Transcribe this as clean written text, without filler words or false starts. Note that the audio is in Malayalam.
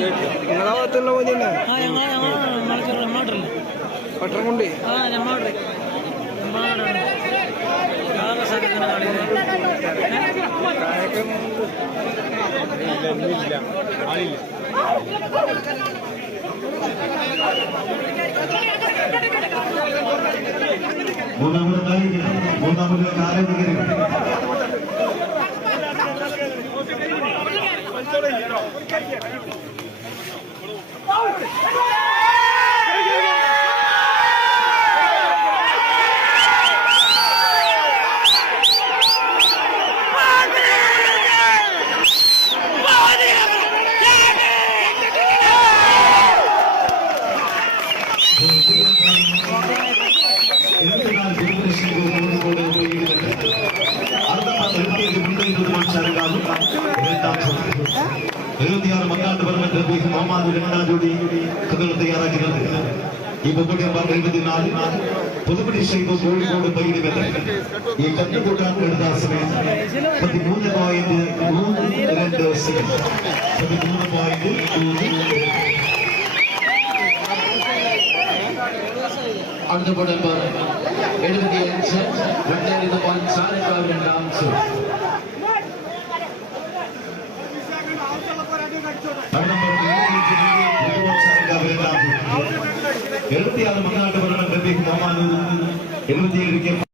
നിങ്ങളെ ഭാഗത്തുള്ള പോലെ തന്നെ പട്ടണംകൊണ്ട് മൂന്നാമത് കാലം മങ്ങാട്ട് പറഞ്ഞ മുഹമ്മദ് രണ്ടാം ജോഡി തയ്യാറാക്കുന്നത് ഈ പുതുപ്പടി ഷൈബ് കോഴിക്കോട് പൈരുവെന്ന് ഈ കന്നുകൂട്ടാൻ എടുത്ത സമയം 13.32 സെക്കൻഡ് 13.32. അടുത്ത ബോർഡ് നമ്പർ 75 വെട്ടേരിത് രണ്ടാം മങ്ങാട്ട് പറഞ്ഞ മുഹമ്മദ് 77